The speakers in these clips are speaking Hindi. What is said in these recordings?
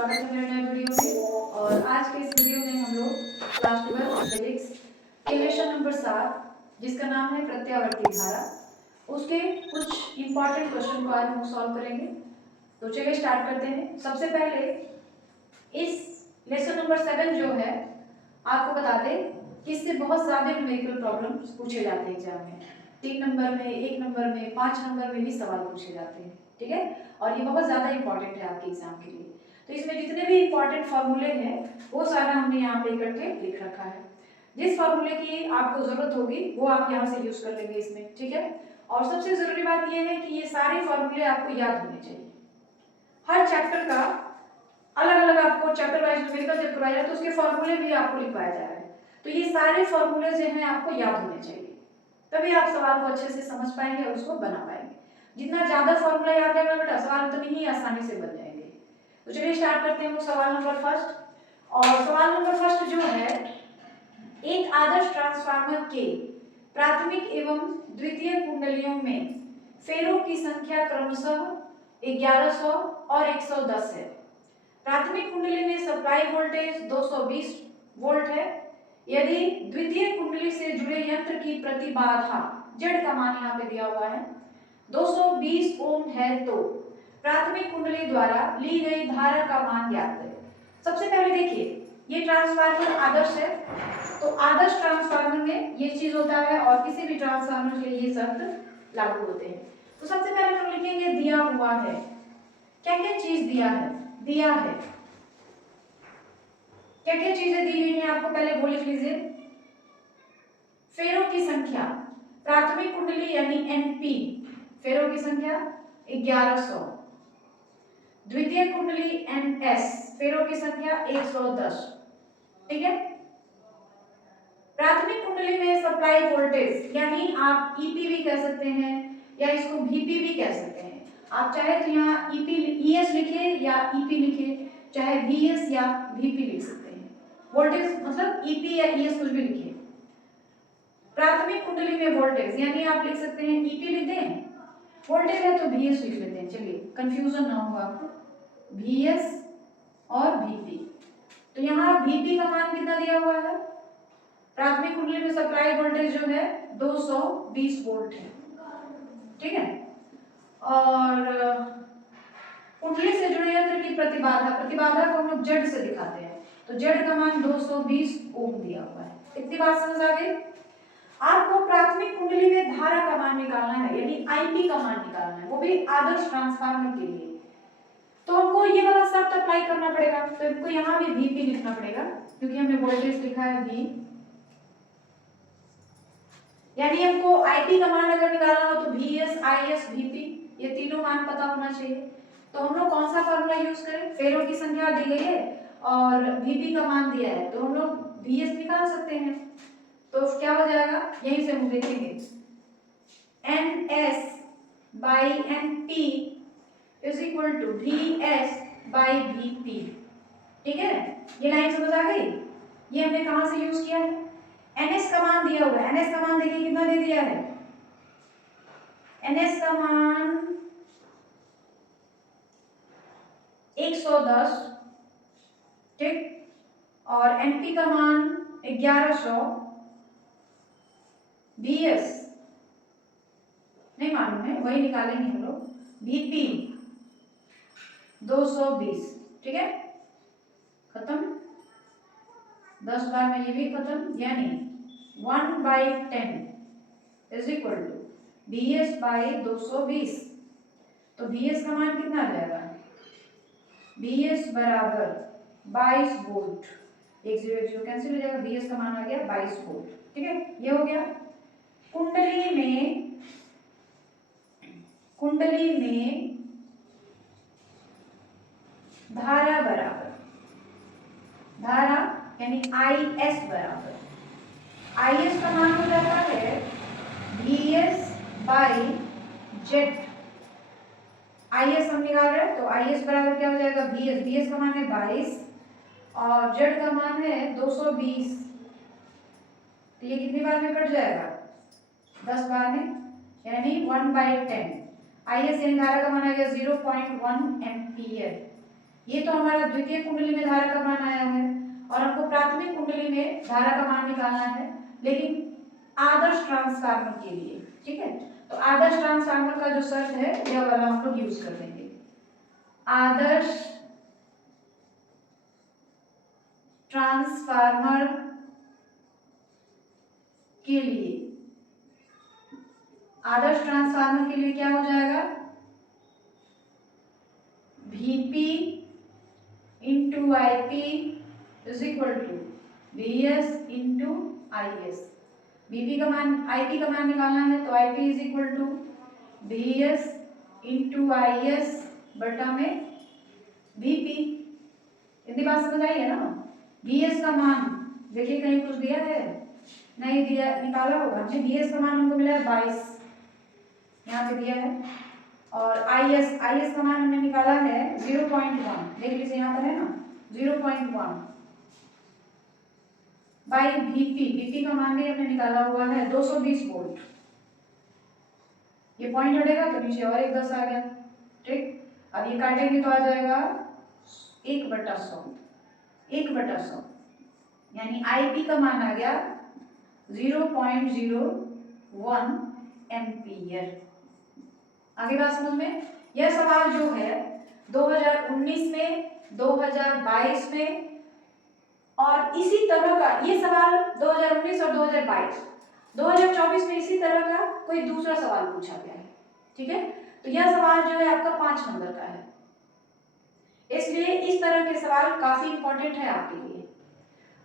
स्वागत है मेरे नए वीडियो में। और आज के इस वीडियो में हम लोग क्लास 12 फिजिक्स के लेसन नंबर 7 जिसका नाम है प्रत्यावर्ती धारा, उसके कुछ इंपॉर्टेंट क्वेश्चन को आज हम सॉल्व करेंगे। तो चलिए स्टार्ट करते हैं। सबसे पहले इस लेसन नंबर 7 जो है आपको बता दें कि इससे बहुत ज्यादा न्यूमेरिकल प्रॉब्लम्स पूछे जाते हैं एग्जाम में। 3 नंबर में, 1 नंबर में, 5 नंबर में भी सवाल पूछे जाते हैं, ठीक है। और ये बहुत ज्यादा इंपॉर्टेंट है आपके एग्जाम के लिए। तो इसमें जितने भी इंपॉर्टेंट फॉर्मूले हैं वो सारा हमने यहाँ पे इकट्ठे लिख रखा है। जिस फॉर्मूले की आपको जरूरत होगी वो आप यहाँ से यूज कर लेंगे इसमें, ठीक है। और सबसे जरूरी बात यह है कि ये सारे फॉर्मूले आपको याद होने चाहिए। हर चैप्टर का अलग अलग आपको चैप्टर वाइज न्यूमेरिकल जब करवाया जाए तो उसके फॉर्मूले भी आपको लिखवाया जा रहा है। तो ये सारे फॉर्मूले जो हैं आपको याद होने चाहिए, तभी आप सवाल को अच्छे से समझ पाएंगे और उसको बना पाएंगे। जितना ज्यादा फॉर्मूला याद रहेगा बेटा सवाल उतनी ही आसानी से बन जाएंगे। तो चलिए स्टार्ट करते हैं हम सवाल नंबर फर्स्ट। और सवाल नंबर फर्स्ट जो है, एक आदर्श ट्रांसफार्मर के प्राथमिक एवं द्वितीय कुंडलियों में फेरों की संख्या क्रमशः 1100 और 110 है। प्राथमिक कुंडली में सप्लाई वोल्टेज 220 वोल्ट है। यदि द्वितीय कुंडली से जुड़े यंत्र की प्रतिबाधा जेड का मान यहाँ पे दिया हुआ है 220 ओम है, तो प्राथमिक कुंडली द्वारा ली गई धारा का मान ज्ञात करें। सबसे पहले देखिए, ये ट्रांसफार्मर आदर्श है, तो आदर्श ट्रांसफार्मर में ये चीज होता है और किसी भी ट्रांसफार्मर के लिए ये शर्त लागू होते हैं। तो सबसे पहले हम लिखेंगे दिया हुआ है। क्या क्या चीज दिया है? दिया है, क्या क्या चीजें दी हुई हैं आपको पहले वो लिख लीजिए। फेरों की संख्या, प्राथमिक कुंडली यानी एनपी, फेरों की संख्या 1100। द्वितीय कुंडली एनएस, फेरों की संख्या 110, ठीक है। प्राथमिक कुंडली में सप्लाई वोल्टेज यानी आप ईपी भी कह सकते हैं या इसको वीपी भी कह सकते हैं। आप चाहे तो यहाँ ईएस लिखे या ईपी लिखे, चाहे वीएस या वीपी लिख सकते हैं। वोल्टेज मतलब ईपी या ईएस कुछ भी लिखिए। प्राथमिक कुंडली में वोल्टेज यानी आप लिख सकते हैं ईपी लिख दें, वोल्टेज है तो वीएस लिख लेते हैं, चलिए कंफ्यूजन ना हो आपको, वीएस और वीपी। तो यहाँ वीपी का मान कितना दिया हुआ है? प्राथमिक कुंडली में सप्लाई वोल्टेज जो है 220 वोल्ट है, ठीक है। और कुंडली से जुड़े यंत्र की प्रतिबाधा, प्रतिबाधा को हम लोग जेड से दिखाते हैं, तो जेड का मान 220 ओम दिया हुआ है। इतनी बात समझ आ गई? आपको प्राथमिक कुंडली में धारा का मान निकालना है यानी आईपी का मान निकालना है, वो भी आदर्श ट्रांसफार्मर के लिए। तो हमको ये वाला शर्त अप्लाई करना पड़ेगा, तो हमको यहाँ भी वीपी लिखना पड़ेगा क्योंकि हमने वोल्टेज लिखा है वी, यानी हमको आईपी का मान अगर निकालना हो तो वीएस, आईएस, वीपी ये तीनों मान पता होना चाहिए। तो हम लोग कौन सा फॉर्मूला यूज करें? फेरों की संख्या दी गई है और वीपी का मान दिया है, तो हम लोग वीएस निकाल सकते हैं। तो क्या हो जाएगा, यहीं से हम देखेंगे, NS by NP is equal to VS by VP, ठीक है। ये लाइन समझ आ गई? ये हमने कहां से यूज किया है? NS का मान दिया हुआ है, NS का मान देखिए कितना दे दिया है, NS का मान 110, ठीक। और NP का मान 1100, VS नहीं मालूम है, वही निकालेंगे हम लोग, VP 220, ठीक है। खत्म, 10 बार में ये भी खत्म, यानी 1/10 is equal to VS by 220। तो VS का मान कितना आ जाएगा? VS बराबर 22 वोल्ट, 1 0 1 0 कैंसिल हो जाएगा, VS का मान आ गया 22 वोल्ट, ठीक है। ये हो गया। कुंडली में धारा बराबर, धारा यानी IS बराबर, IS का मान हो जाता है VS बाई जेड। IS हम निकाल रहे हैं तो IS बराबर क्या हो जाएगा, VS, VS का मान है 22 और जेड का मान है 220। तो ये कितनी बार में कट जाएगा? 10 बार में, यानी 1/10। IS यानी धारा का मान आ गया 0.1 एम्पियर। ये तो हमारा द्वितीय कुंडली में धारा का मान आया है और हमको प्राथमिक कुंडली में धारा का मान निकालना है, लेकिन आदर्श ट्रांसफार्मर के लिए। ठीक है, तो आदर्श ट्रांसफार्मर का जो शर्त है यह वाला हम लोग यूज कर लेंगे। आदर्श ट्रांसफार्मर के लिए, आदर्श ट्रांसफार्मर के लिए क्या हो जाएगा, Vp into Ip is equal to Vs into Is। Vp का मान, Ip का मान निकालना है तो Ip is equal to Vs into Is बटा में Vp। इतनी बात समझ आई है ना। Vs का मान देखिए कहीं कुछ दिया है, नहीं दिया, निकाला होगा हमने। Vs का मान हमको मिला है 22, यहाँ पे दिया है। और Is का मान हमने निकाला है 0.1, देख लीजिए यहाँ पर है ना 0.1 बाई Vp का मान भी हमने निकाला हुआ है 220 वोल्ट। ये पॉइंट हटेगा तो नीचे और एक 10 आ गया। ठीक, अब ये काटेंगे तो आ जाएगा 1/100 यानी Ip का मान आ गया 0.01 एम्पियर। आगे बात समझ में। यह सवाल जो है 2019 में, 2022 में और इसी तरह का ये सवाल 2019 और 2022, 2024 में इसी तरह का कोई दूसरा सवाल पूछा गया है। ठीक है, तो यह सवाल जो है आपका 5 नंबर का है, इसलिए इस तरह के सवाल काफी इंपॉर्टेंट है आपके लिए।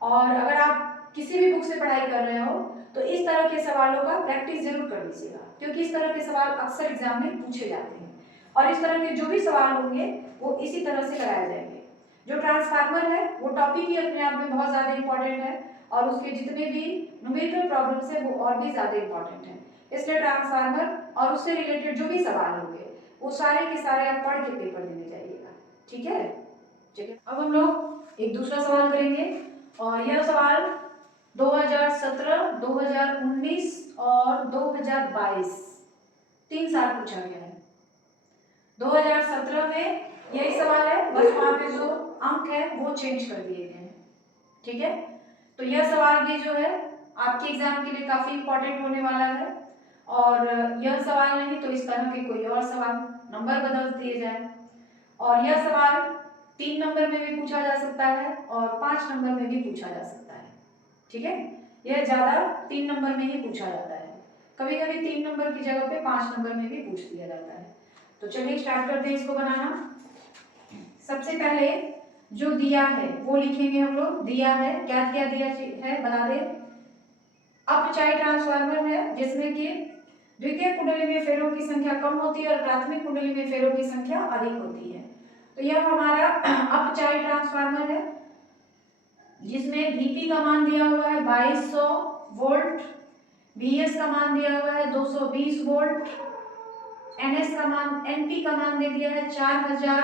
और अगर आप किसी भी बुक से पढ़ाई कर रहे हो तो इस तरह के सवालों का प्रैक्टिस जरूर कर लीजिएगा, क्योंकि इस तरह के सवाल अक्सर एग्जाम में पूछे जाते हैं और इस तरह के जो भी सवाल होंगे वो इसी तरह से लगाए जाएंगे। जो ट्रांसफार्मर है वो टॉपिक ही अपने आप में बहुत ज्यादा इंपॉर्टेंट है और उसके जितने भी न्यूमेरिकल प्रॉब्लम्स है वो और भी ज्यादा इंपॉर्टेंट है। इसलिए ट्रांसफार्मर और उससे रिलेटेड जो भी सवाल होंगे वो सारे के सारे आप पढ़ के पेपर देने जाइएगा। ठीक है, ठीक है। अब हम लोग एक दूसरा सवाल करेंगे और यह सवाल 2017, 2019 और 2022 3 साल पूछा गया है। 2017 में यही सवाल है, बस वहां पे जो अंक है वो चेंज कर दिए गए हैं। ठीक है, तो यह सवाल भी जो है आपके एग्जाम के लिए काफी इंपॉर्टेंट होने वाला है और यह सवाल नहीं तो इस तरह के कोई और सवाल, नंबर बदल दिए जाए। और यह सवाल 3 नंबर में भी पूछा जा सकता है और 5 नंबर में भी पूछा जा सकता है। ठीक है, यह ज्यादा 3 नंबर में ही पूछा जाता है, कभी कभी 3 नंबर की जगह पे 5 नंबर में भी पूछ दिया जाता है। तो चलिए स्टार्ट करते हैं इसको बनाना। सबसे पहले जो दिया है वो लिखेंगे हम लोग। दिया है, क्या क्या दिया है बता दे। अपचाई ट्रांसफार्मर है जिसमें कि द्वितीय कुंडली में फेरों की संख्या कम होती है और प्राथमिक कुंडली में फेरों की संख्या अधिक होती है। तो यह हमारा अपचाई ट्रांसफार्मर है जिसमें Vp का मान दिया हुआ है 2200 वोल्ट, Vs का मान दिया हुआ है 220 वोल्ट, Ns का मान, Np का मान दे दिया है 4000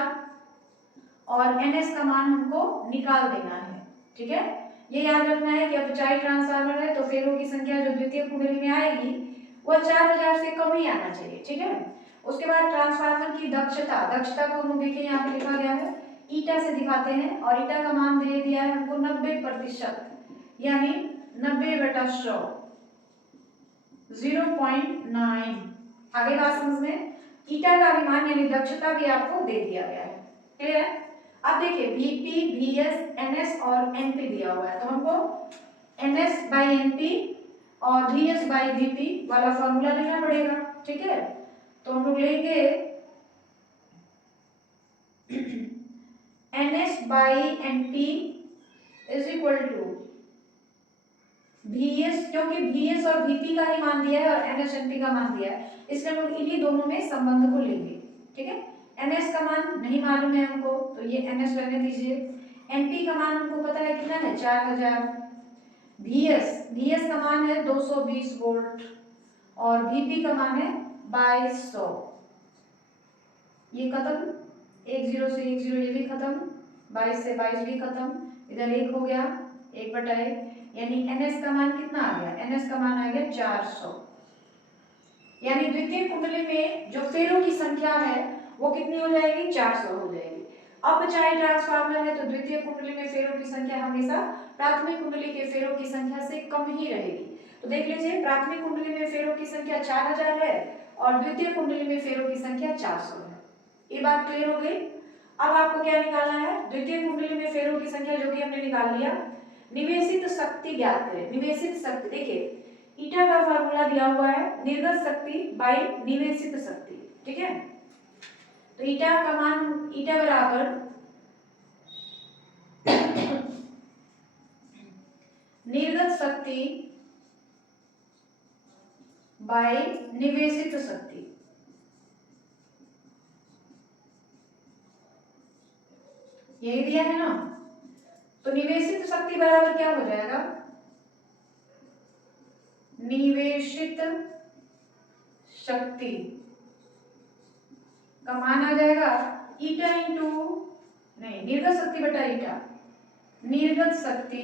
और Ns का मान हमको निकाल देना है। ठीक है, ये याद रखना है कि अपचाई ट्रांसफार्मर है तो फेरों की संख्या जो द्वितीय कुंडली में आएगी वह 4000 से कम ही आना चाहिए। ठीक है, उसके बाद ट्रांसफार्मर की दक्षता, दक्षता को हम देखिए यहाँ पे लिखा गया है, ईटा से दिखाते हैं और ईटा का मान दे दिया है हमको 90% यानी 90/100, 0.9। आगे बात समझ में। ईटा का भी मान यानी दक्षता भी आपको दे दिया गया है। क्लियर है। अब देखिए Vp, Vs, Ns और Np दिया हुआ है तो हमको Ns/Np और Vs/Vp वाला फॉर्मूला लेना पड़ेगा। ठीक है, तो हम लोग लेंगे Ns/Np is equal to Vs, क्योंकि Vs और Vp का ही मान दिया है और Ns Np का मान दिया है, इसलिए हम लोग इन्हीं दोनों में संबंध को लेंगे। ठीक है, Ns का मान नहीं मालूम है हमको तो ये Ns रहने दीजिए। Np का मान हमको पता है कितना है 4000, Vs का मान है 220 वोल्ट और Vp का मान है 2200। ये खत्म, 10 से 10 ये भी खत्म, 22 से 22 भी खत्म, इधर 1 हो गया, 1/1 यानी Ns का मान कितना आ गया, Ns का मान आ गया 400। यानी द्वितीय कुंडली में जो फेरों की संख्या है वो कितनी हो जाएगी, 400 हो जाएगी। अपचायी ट्रांसफार्मर है तो द्वितीय कुंडली में फेरों की संख्या हमेशा प्राथमिक कुंडली के फेरों की संख्या से कम ही रहेगी। तो देख लीजिए, प्राथमिक कुंडली में फेरों की संख्या 4000 है और द्वितीय कुंडली में फेरों की संख्या 400 है। ये बात क्लियर हो गई। अब आपको क्या निकालना है, द्वितीय कुंडली में फेरों की संख्या जो कि हमने निकाल लिया। निवेशित शक्ति ज्ञात करें। निवेशित शक्ति देखिए, ईटा का फार्मूला दिया हुआ है निर्गत शक्ति बाई निवेशित शक्ति, ठीक है। तो ईटा का मान, ईटा बराबर निर्गत शक्ति बाई निवेशित शक्ति। यही दिया है ना। तो निवेशित शक्ति बराबर क्या हो जाएगा, निवेशित शक्ति का मान आ जाएगा ईटा इंटू, नहीं, निर्गत शक्ति बटा ईटा, निर्गत शक्ति,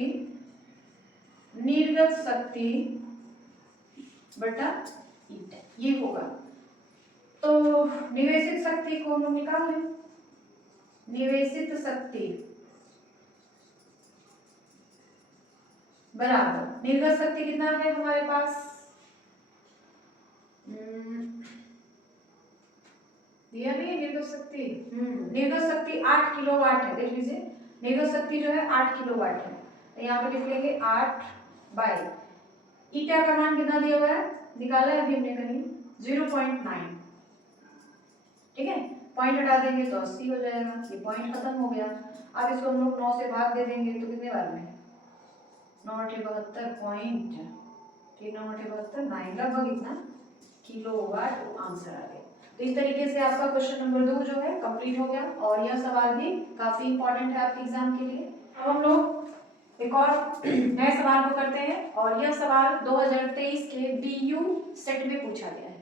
निर्गत शक्ति बटा ईटा, ये होगा। तो निवेशित शक्ति को हम निकाल लें। निवेशित शक्ति बराबर निर्गत शक्ति कितना है हमारे पास, दिया नहीं है निर्गत शक्ति। निर्गत शक्ति 8 किलोवाट है। देख लीजिए, निर्गत शक्ति जो है 8 किलोवाट है। तो यहाँ पे लिख लेंगे 8 बाई ईटा का मान कितना दिया हुआ है, निकाला है अभी हमने कहीं 0.9, ठीक है। पॉइंट हटा देंगे तो 80 हो जाएगा, ये पॉइंट खत्म हो गया। अब इसको हम लोग 9 से भाग दे देंगे तो कितने बार में, 9/72 पॉइंट 9/72 लगभग इतना किलोवाट आंसर आ गया। तो इस तरीके से आपका क्वेश्चन नंबर 2 जो है कंप्लीट हो गया और यह सवाल भी काफी इंपॉर्टेंट है आपके एग्जाम के लिए। अब हम लोग एक और नए सवाल को करते हैं और यह सवाल 2023 के बीयू सेट में पूछा गया है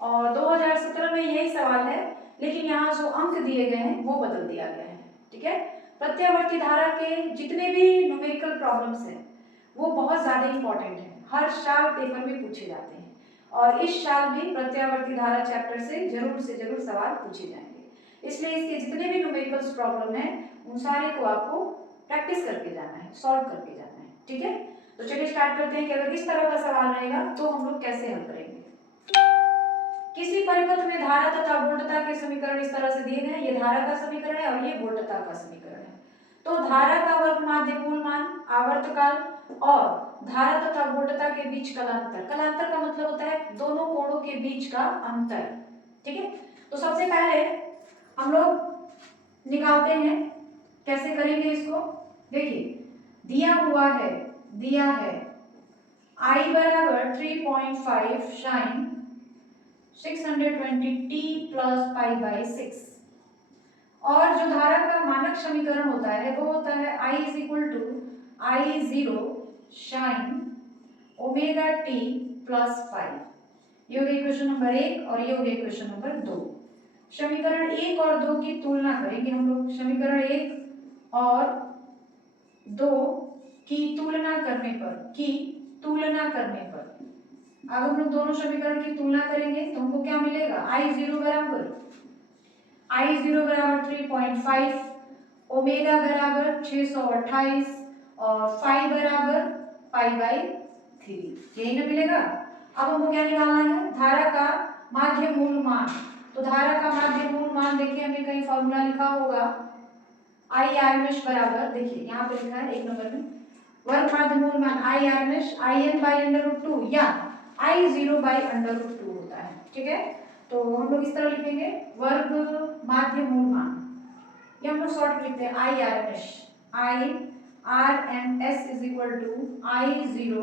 और 2017 में यही सवाल है, लेकिन यहाँ जो अंक दिए गए हैं वो बदल दिया गया है, ठीक है। प्रत्यावर्ती धारा के जितने भी न्यूमेरिकल प्रॉब्लम्स हैं वो बहुत ज्यादा इंपॉर्टेंट है, हर साल पेपर में पूछे जाते हैं और इस साल भी प्रत्यावर्ती धारा चैप्टर से जरूर सवाल पूछे जाएंगे। इसलिए इसके जितने भी न्यूमेरिकल प्रॉब्लम हैं उन सारे को आपको प्रैक्टिस करके जाना है, सॉल्व करके जाना है, ठीक है। तो चलिए स्टार्ट करते हैं कि अगर इस तरह का सवाल रहेगा तो हम लोग कैसे हल करेंगे। किसी परिपथ में धारा तथा वोल्टता के समीकरण इस तरह से दिए गए हैं, ये धारा का समीकरण है और ये वोल्टता का समीकरण है। तो धारा का वर्ग माध्य मूल मान, आवर्तकाल और धारा तथा वोल्टता के बीच कलांतर, कलांतर का मतलब होता है दोनों कोणों के बीच का अंतर, ठीक है। तो सबसे पहले हम लोग निकालते हैं, कैसे करेंगे इसको, देखिए दिया हुआ है, दिया है I बराबर 3.5 sin 620t plus pi by 6 और जो धारा का मानक समीकरण होता है वो होता है I is equal to I0 sin omega t plus 5। ये हो गया इक्वेशन नंबर 1 और ये हो गया इक्वेशन नंबर 2। समीकरण 1 और 2 की तुलना करेंगे हम लोग। समीकरण 1 और 2 की तुलना करने पर अब हम लोग दोनों समीकरण की तुलना करेंगे तो हमको क्या मिलेगा, I0 बराबर 3.5, ओमेगा बराबर 628 और फाई बराबर पाई बाई 3, यही ना मिलेगा। अब हमको क्या निकालना है, धारा का माध्य मूल मान। तो धारा का माध्य मूल मान देखिए हमने कहीं फॉर्मूला लिखा होगा, आई आरएमएस बराबर, देखिए यहाँ पे लिखा है 1 नंबर में, वर्ग माध्य मूल मान आई आरएमएस IN बाई √2 या I0 बाई √2 होता है, ठीक है। तो हम लोग इस तरह लिखेंगे वर्ग माध्य मूल मान, ये हम लोग शॉर्ट लिखते हैं IRMS is equal to I0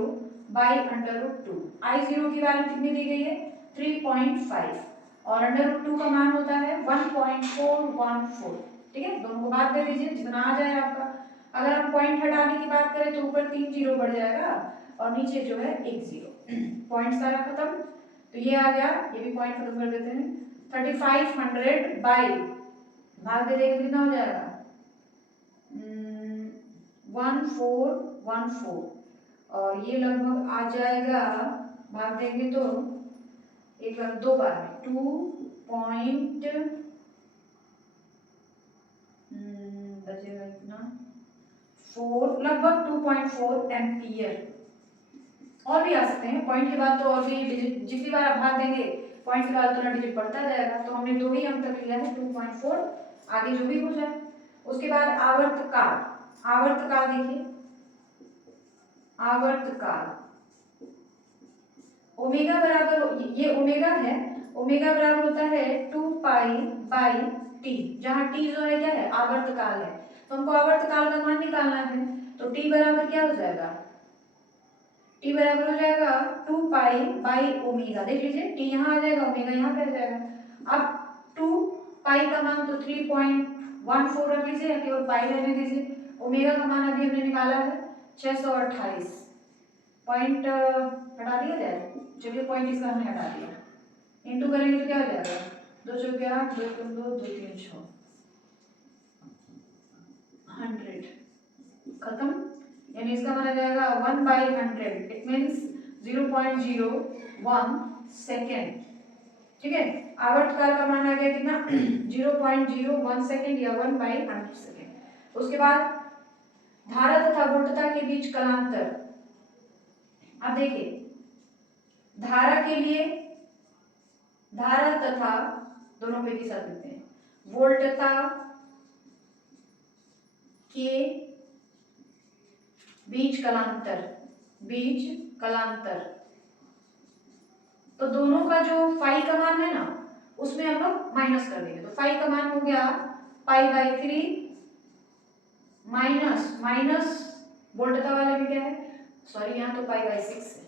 by √2। I0 की वैल्यू कितनी दी गई है 3.5 और √2 का मान होता है 1.414, ठीक है। दोनों को बात कर लीजिए जितना आ जाए आपका। अगर हम पॉइंट हटाने की बात करें तो ऊपर 3 जीरो बढ़ जाएगा और नीचे जो है 1 जीरो, पॉइंट सारा खत्म। तो ये आ गया, ये भी पॉइंट खत्म कर देते हैं। 3500 बाई भाग दे देंगे कितना हो जाएगा 1414 और ये लगभग आ जाएगा, भाग देंगे तो एक बार 2 बार में 2.2 बचेगा इतना 4 लगभग 2.4 एम्पियर। और भी आ सकते हैं पॉइंट के बाद, तो और भी डिजिट जितनी बार आप भाग देंगे पॉइंट के बाद उतना डिजिट बढ़ता जाएगा। तो हमने 2 ही अंक तक लिया है 2.4, आगे जो भी हो जाए। उसके बाद आवर्तकाल, आवर्तकाल देखिए, आवर्तकाल ओमेगा बराबर, ये ओमेगा है, ओमेगा बराबर होता है 2 पाई बाई टी, जहां टी जो है क्या है, आवर्तकाल है। तो हमको आवर्तकाल का मान निकालना है, तो टी बराबर क्या हो जाएगा, टी बराबर हो जाएगा 2 पाई बाई ओमेगा। देख लीजिए टी यहाँ आ जाएगा, ओमेगा यहाँ पे आ जाएगा। अब 2 पाई का मान तो 3.14 रख लीजिए, केवल पाई रहने दीजिए। ओमेगा का मान अभी हमने निकाला है 628, पॉइंट हटा दिया जाए, चलिए पॉइंट इसका हमने हटा दिया, इंटू करेंगे तो क्या हो जाएगा, 2 चौके 8, 2 3 2, 2 3 6, 100 खत्म। यानी इसका माना जाएगा 1/100, इट मीन्स 0.01 सेकेंड। ठीक है, आवर्तकाल का मान आ गया कितना 0.01 सेकेंड या 1/100 सेकेंड। उसके बाद धारा तथा वोल्टता के बीच कलांतर। अब देखिए धारा के लिए, धारा तथा दोनों पे की साथ लिखते हैं, वोल्टता के बीच कलांतर, बीच कलांतर। तो दोनों का जो फाई का मान है ना, उसमें हम लोग माइनस कर देंगे। तो फाई का मान हो गया π/3 माइनस माइनस वोल्टता वाले में क्या है, सॉरी यहाँ तो π/6 है,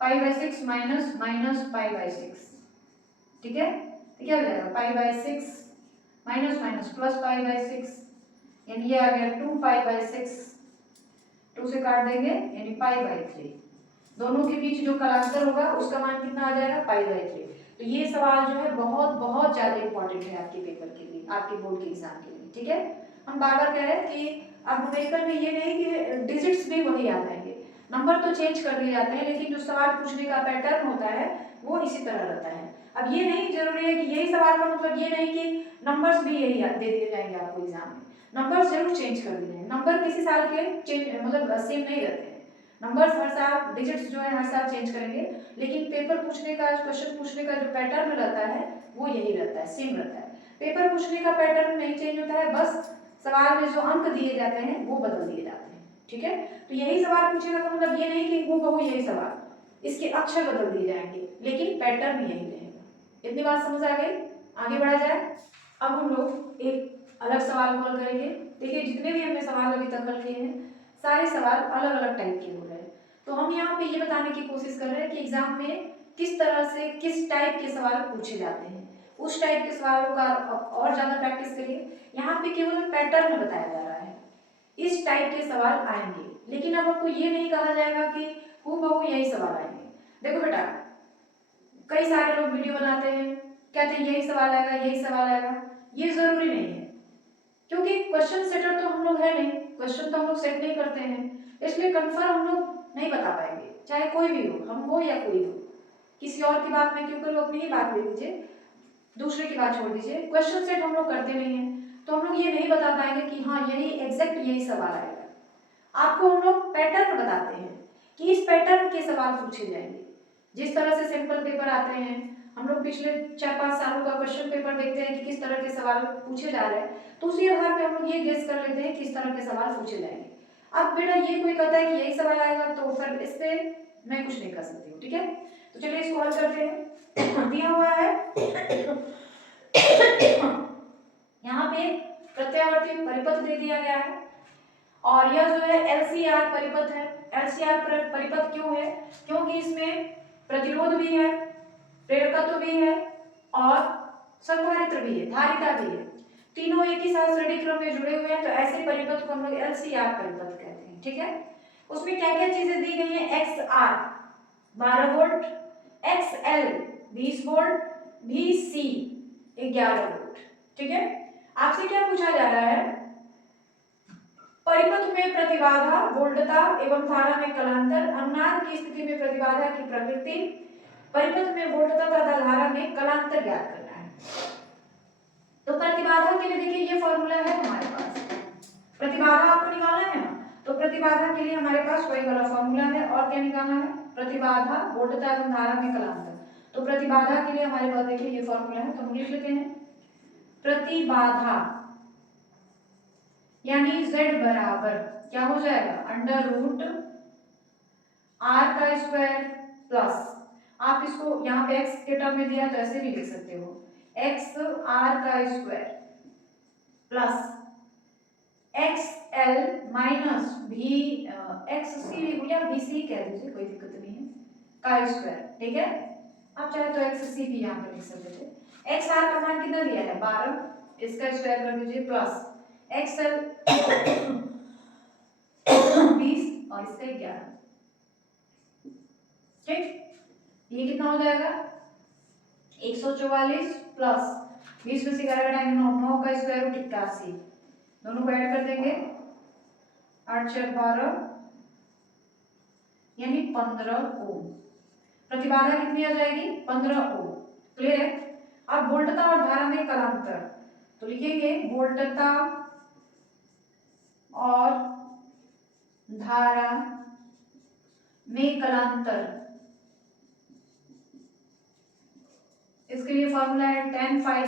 π/6 माइनस माइनस π/6। ठीक है, तो क्या हो जाएगा π/6 माइनस माइनस प्लस π/6, यानी ये आ गया 2π/6, 2 से काट देंगे यानी π/3। दोनों के बीच जो कलांतर होगा उसका मान कितना आ जाएगा π/3। तो ये सवाल जो है बहुत बहुत ज्यादा इंपॉर्टेंट है आपके पेपर के लिए, आपके बोर्ड के एग्जाम के लिए। ठीक है, हम बार बार कह रहे हैं कि अब पेपर में ये नहीं कि डिजिट्स भी वही आ जाएंगे, नंबर तो चेंज कर दिए जाते हैं, लेकिन जो सवाल पूछने का पैटर्न होता है वो इसी तरह रहता है। अब ये नहीं जरूरी है कि यही सवाल का मतलब ये नहीं कि नंबर्स भी यही दे दिए जाएंगे आपको एग्जाम में, नंबर जरूर चेंज कर दिए, नंबर किसी साल के चेंज मतलब सेम नहीं रहते हैं, नंबर्स हर साल, डिजिट्स जो है हर साल चेंज करेंगे, लेकिन पेपर पूछने का, क्वेश्चन पूछने का जो पैटर्न रहता है वो यही रहता है, सेम रहता है। पेपर पूछने का पैटर्न नहीं चेंज होता है, बस सवाल में जो अंक दिए जाते हैं वो बदल दिए जाते हैं। ठीक है, तो यही सवाल पूछेगा का मतलब ये नहीं कि हूबहू यही सवाल, इसके अक्षर बदल दिए जाएंगे, लेकिन पैटर्न यही रहेगा। इतनी बात समझ आ गई, आगे बढ़ा जाए। अब हम लोग एक अलग सवाल को हल करेंगे। देखिए जितने भी हमने सवाल अभी तक हल किए हैं सारे सवाल अलग अलग टाइप के हो रहे हैं, तो हम यहाँ पे ये बताने की कोशिश कर रहे हैं कि एग्जाम में किस तरह से किस टाइप के सवाल पूछे जाते हैं, उस टाइप के सवालों का और ज्यादा प्रैक्टिस करिए। यहाँ पे केवल पैटर्न बताया जा रहा है, इस टाइप के सवाल आएंगे, लेकिन अब आपको ये नहीं कहा जाएगा कि हूबहू यही सवाल आएंगे। देखो बेटा, कई सारे लोग वीडियो बनाते हैं, कहते हैं यही सवाल आएगा यही सवाल आएगा, ये जरूरी नहीं है, क्योंकि क्वेश्चन सेटर तो हम लोग है नहीं, क्वेश्चन तो हम लोग सेट नहीं करते हैं, इसलिए कंफर्म हम लोग नहीं बता पाएंगे, चाहे कोई भी हो, हम हो या कोई हो। किसी और की बात में क्यों करो, अपनी ही बात ले लीजिए, दूसरे की बात छोड़ दीजिए। क्वेश्चन सेट हम लोग करते नहीं है, तो हम लोग ये नहीं बता पाएंगे कि हाँ यही एग्जैक्ट यही सवाल आएगा। आपको हम लोग पैटर्न बताते हैं कि इस पैटर्न के सवाल पूछे जाएंगे। जिस तरह से सिंपल पेपर आते हैं, हम लोग पिछले 4-5 सालों का क्वेश्चन पेपर देखते हैं कि किस तरह के सवाल पूछे जा रहे हैं, तो उसी आधार पे हम लोग ये गेस कर लेते हैं किस तरह के सवाल पूछे जाएंगे। अब बेटा ये कोई कहता है कि यही सवाल आएगा, तो फिर इस पे मैं कुछ नहीं कर सकती हूँ। ठीक है, तो चलिए इसको हल करते हैं। दिया हुआ है यहाँ पे प्रत्यावर्ती परिपथ दे दिया गया है, और यह जो है LCR परिपथ है। LCR परिपथ क्यों है, क्योंकि इसमें प्रतिरोध भी है, प्रेरकत्व भी है और संधारित्र भी है, धारिता भी है, तीनों एक ही साथ श्रेणी क्रम में जुड़े हुए हैं, तो ऐसे परिपथ को हम लोग LCR परिपथ कहते हैं। ठीक है, उसमें क्या क्या चीजें दी गई हैं, XR 12 volt, XL 20 volt, VC 11 volt. ठीक है, आपसे क्या पूछा जा रहा है, परिपथ में प्रतिबाधा, वोल्टता एवं धारा में कलांतर, अनुनाद की स्थिति में प्रतिबाधा की प्रकृति, परिपथ में वोल्टता तथा धारा में कलांतर ज्ञात करना है। तो प्रतिबाधा के लिए देखिए ये फॉर्मूला प्रतिबाधा के लिए हमारे पास वही वाला फॉर्मूला है, और क्या निकालना है, प्रतिबाधा वोल्टता एवं धारा में कलांतर। तो प्रतिबाधा के लिए हमारे पास देखिए ये फॉर्मूला है, तो हम लिख लेते हैं प्रतिबाधा यानी Z बराबर क्या हो जाएगा, अंडर रूट R का स्क्वायर प्लस, आप इसको यहाँ पे x के टर्म में दिया तो ऐसे भी लिख सकते हो, x R का स्क्वायर प्लस XL माइनस भी XC या BC कह दीजिए, कोई दिक्कत नहीं है, का स्क्वायर। ठीक है, आप चाहे तो XC भी यहाँ पे लिख सकते थे। XR का मान कितना दिया है 12, इसका स्क्वायर कर दीजिए प्लस XL 20 और इसका 11। ठीक, ये कितना हो जाएगा 144 प्लस 20 में से 11 घटाएंगे 9, 9 का स्क्वायर रूट 81, दोनों को ऐड कर देंगे 8 4 12 यानी 15 ओम। प्रतिबाधा कितनी आ जाएगी 15 ओम। क्लियर है। अब वोल्टता और धारा में कलांतर, तो लिखेंगे वोल्टता और धारा में कलांतर, इसके लिए फॉर्मूला है tan phi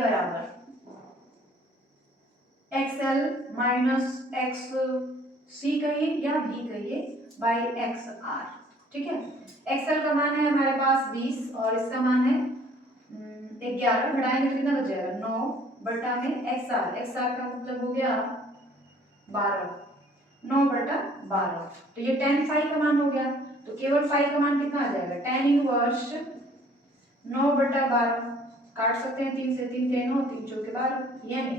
बराबर XL माइनस XC कहिए या V कहिए बाई XR। ठीक है, XL का मान है हमारे पास 20 और इसका मान है 11, घटाएंगे तो कितना बच जाएगा 9 बटा में XR का मतलब हो गया 12, 9 बटा 12, तो ये tan phi का मान हो गया। तो केवल phi का मान कितना आ जाएगा, tan इनवर्स 9 बटा 12, काट सकते हैं 3 से, 3 3 9 3 4 के 12, यानी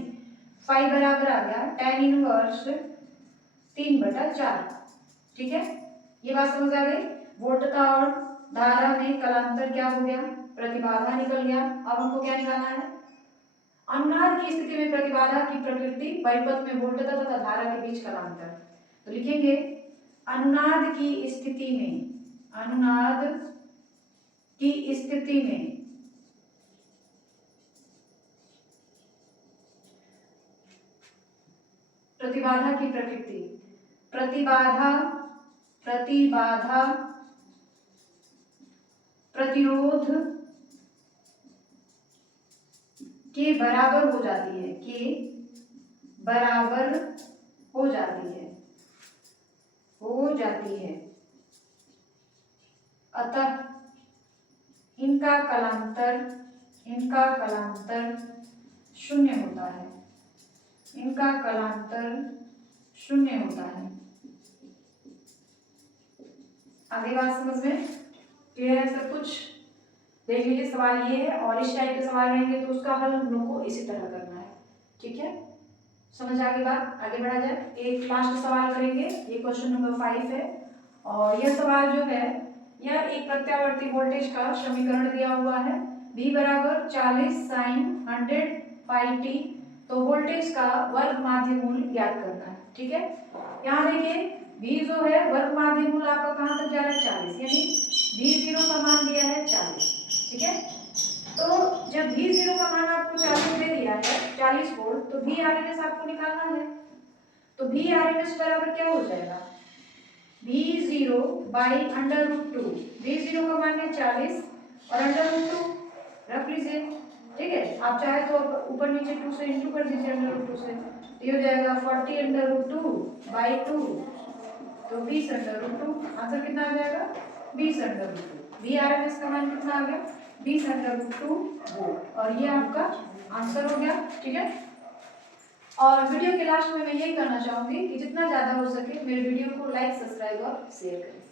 phi बराबर आ गया tan इनवर्स 3 बटा 4। ठीक है, ये बात समझ आ गई। वोल्टता और धारा में कलांतर क्या हो गया, प्रतिबाधा निकल गया। अब हमको क्या निकालना है, अनुनाद की स्थिति में प्रतिबाधा की प्रकृति, परिपथ में वोल्टता तथा धारा के बीच कलांतर। तो लिखेंगे अनुनाद की स्थिति में प्रतिबाधा की प्रकृति, प्रतिबाधा प्रतिरोध के बराबर हो जाती है, अतः इनका कलांतर शून्य होता है। आगे बात समझ में क्लियर है सब कुछ। देख लीजिए सवाल ये है, और इस टाइप के सवाल रहेंगे तो उसका हल हम लोग को इसी तरह करना है। ठीक है, समझ आ गई बात, आगे बढ़ा जाए। एक लास्ट सवाल करेंगे, ये क्वेश्चन नंबर 5 है, और यह सवाल जो है यह एक प्रत्यावर्ती वोल्टेज का समीकरण दिया हुआ है, V बराबर 40 sin 100 पाई t, तो वोल्टेज का वर्ग माध्य मूल्य ज्ञात करना है। ठीक है, यहाँ देखिए V जो है वर्ग माध्य मूल्य आपका कहाँ तक जा रहा है 40, यानी V0 का मान दिया है 40। ठीक है, तो जब V0 का मान आपको 40 दे दिया है 40 वोल्ट, तो Vrms आपको निकालना है। तो Vrms बराबर क्या हो जाएगा, V0 by under root 2, V0 का मान है 40 और अंडर रूट 2 रख लीजिए। ठीक है, आप चाहे तो ऊपर नीचे 2 से इंटू कर दीजिए अंडर रूट 2 से, तो ये हो जाएगा 40 अंडर रूट 2 बाई 2, तो 20 अंडर रूट 2, आंसर कितना आ जाएगा 20 अंडर रूट 2। Vrms का मान कितना आ गया 20 अंडर रूट 2 वोल्ट, और ये आपका आंसर हो गया। ठीक है, और वीडियो के लास्ट में मैं यही कहना चाहूंगी कि जितना ज़्यादा हो सके मेरे वीडियो को लाइक, सब्सक्राइब और शेयर करें।